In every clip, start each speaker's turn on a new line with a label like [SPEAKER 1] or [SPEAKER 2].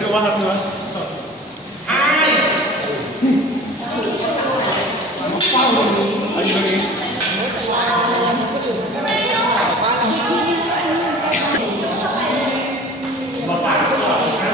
[SPEAKER 1] คือว่าครับเนื้อไอ้เฝ้าตรงนี้อายุนี้มาฝากก่อนนะ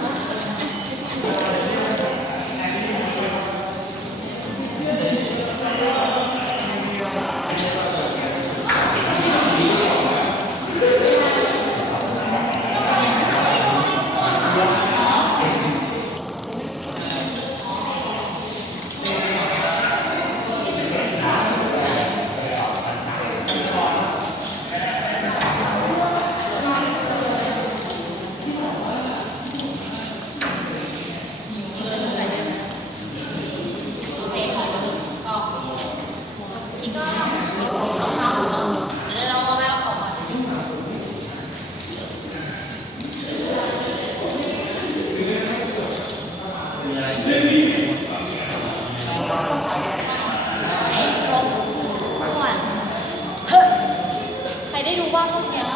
[SPEAKER 2] ใครได้ดูบ้างเมื่อกี้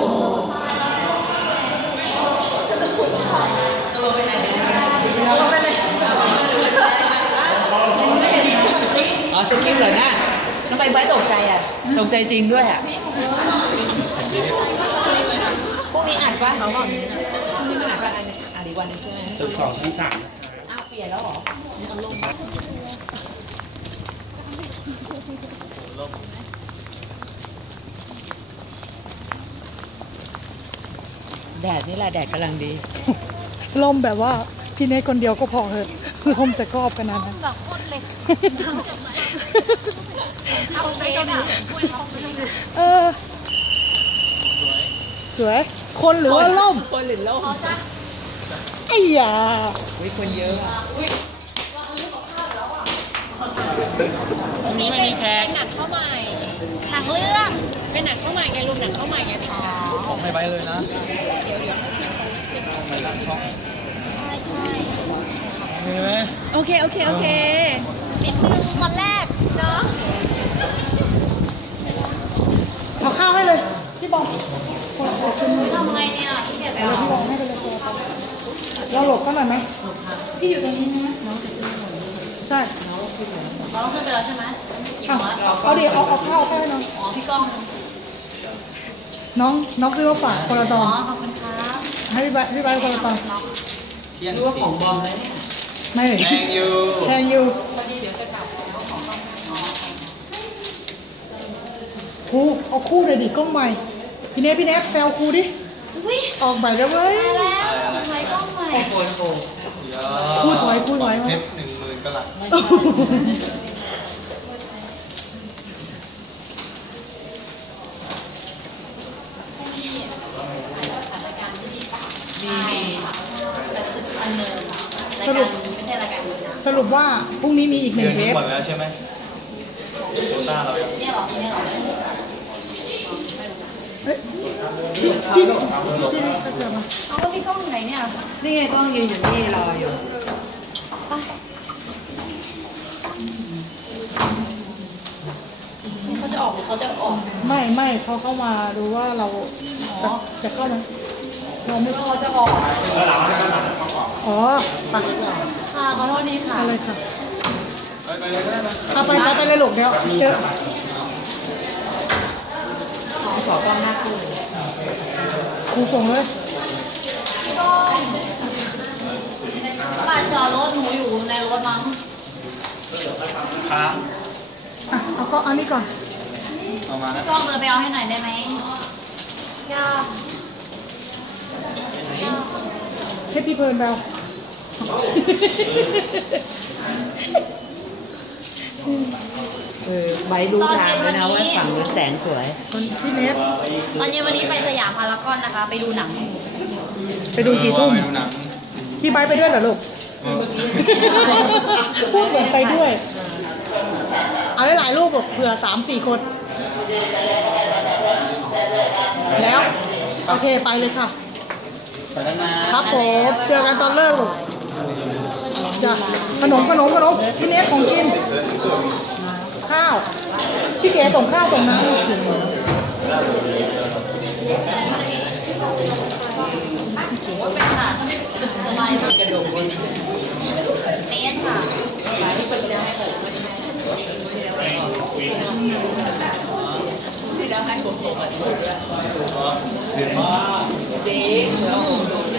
[SPEAKER 2] เราไปไหนเราไปเลยอ๋อสกิลเหรอเนี่ยทำไมไว้ตกใจอ่ะตกใจจริงด้วยอ่ะพวกนี้อัดป่ะเขาบอกนี้พวกนี้มันอัดป่ะอัดอีกวันนึงใช่ไหม
[SPEAKER 1] ตึก2 ชั้น 3
[SPEAKER 2] อ้าวเปลี่ยนแล้วเหรอแดดนี่แหละแดดกำลังดี
[SPEAKER 3] ลมแบบว่าพี่เนทคนเดียวก็พอเถอะลมจะกรอบขนาดนั้น
[SPEAKER 2] แบบโคตรเล็กเอาใช้กันอ่ะ
[SPEAKER 3] สวยคนหรือว่าล่ม
[SPEAKER 2] คนหรือล่มเขาใช่
[SPEAKER 3] ไอ้ยา
[SPEAKER 2] คนเยอะอ่ะ
[SPEAKER 1] ตรงนี้ไม่มีแขก
[SPEAKER 2] หนังเข้าใหม่หนังเรื่องเป็นหนังเข้าใหม่ไงรวมหนังเข้าใหม่ไงพี่สาว
[SPEAKER 1] ของไม่ไปเลยนะ
[SPEAKER 2] เดี๋ยว
[SPEAKER 1] ไม่รักช่อง
[SPEAKER 2] ใช่
[SPEAKER 1] เห็นไหม
[SPEAKER 2] โอเคนิดนึงวันแรกเนาะ
[SPEAKER 3] เอาข้าวให้เลยพี่บอม
[SPEAKER 2] ทำไงเนี่ยพี่เดี๋ยวไปเอา
[SPEAKER 3] พี่บอมให้ไปเลยเราหลบกันหน่อยไหม
[SPEAKER 2] พี่อยู่ตรงนี้นะน้องจะขึ้นไป
[SPEAKER 3] ใช่
[SPEAKER 2] น้องขึ้นไปแล้วใช่ไหม
[SPEAKER 3] เอาดิเอาข้าวให้น้อง
[SPEAKER 2] อ๋อพี่ก้อง
[SPEAKER 3] น้องคือว่าฝากคนละตอน
[SPEAKER 2] ขอบคุณครับ
[SPEAKER 3] ให้พี่ใบคนละตอน
[SPEAKER 2] รู้ว่าของบอมเลยเนี่ย
[SPEAKER 3] ไม่
[SPEAKER 1] แทงยู
[SPEAKER 2] พอดีเดี๋ยวจะกลับแล้วของบอม
[SPEAKER 3] ครูเอาคู่เลยดิกล้องใหม่พี่เนทแซวครูดิออกใหม่แล้วเว้ย
[SPEAKER 2] แล้วทำไมกล้องใหม่
[SPEAKER 3] ครูถอย
[SPEAKER 1] เพชร10,000ก็หลัก
[SPEAKER 3] สรุปว่าพรุ่งนี้มีอีก1 เทป
[SPEAKER 1] หมดแล้วใช่ไหมโคต้าเรายัง
[SPEAKER 2] เนี่ยหรอ
[SPEAKER 3] พี่
[SPEAKER 2] เอาแล้วพี่กล้องไหนเนี่ย
[SPEAKER 4] นี่ไงกล้องยืนอยู่นี่รออยู่
[SPEAKER 2] นี่เขาจะออกหรือเขาจะออก
[SPEAKER 3] ไม่เขาเข้ามาดูว่าเราจะเข้าไหมเราไม่
[SPEAKER 2] เขาจะออก
[SPEAKER 3] อ๋อไป
[SPEAKER 2] ค่ะขอโทษดีค่ะ
[SPEAKER 3] อะไรค่ะไปเลยลูกเดี๋ยวเจอ
[SPEAKER 4] ขอกล้องหน้า
[SPEAKER 3] ครูส่งเลย
[SPEAKER 2] ป้าจอดรถหนูอยู่ในรถมั้ง
[SPEAKER 1] ครับ
[SPEAKER 3] เอาก็อันนี้ก่อน
[SPEAKER 1] เอามานะ
[SPEAKER 2] กล้องเลยไปเอาให้หน่อยได้ไหมย่า
[SPEAKER 3] ให้พี่เพลินแบล
[SPEAKER 4] ใบดูทางด้วยนะว่าฝั่งนู้นแสงสวย
[SPEAKER 3] พี่เนท
[SPEAKER 2] ตอนเย็นวันนี้ไปสยามพารากอนนะคะไปดูหนัง
[SPEAKER 3] ไปดูกี่ทุ่มพี่ใบไปด้วยเหรอลูกพูดเหมือนไปด้วยเอาหลายรูปเผื่อ3-4 คนแล้วโอเคไปเลยค่ะครับผมเจอกันตอนเลิกลูกจะขนมพี่เนทของกินข้าวพี่เก๋ส่งข้าวส่งน้ำ
[SPEAKER 2] ว่าเป็นค่ะดกคน
[SPEAKER 5] เนสค่ะ
[SPEAKER 2] หลายที่สุดจะให้ผมไม่ได้ให้ไม่ได้ให้ผมตกอ่ะถูกด้วย
[SPEAKER 1] เห็นว่า
[SPEAKER 2] จริงแล้วผมดู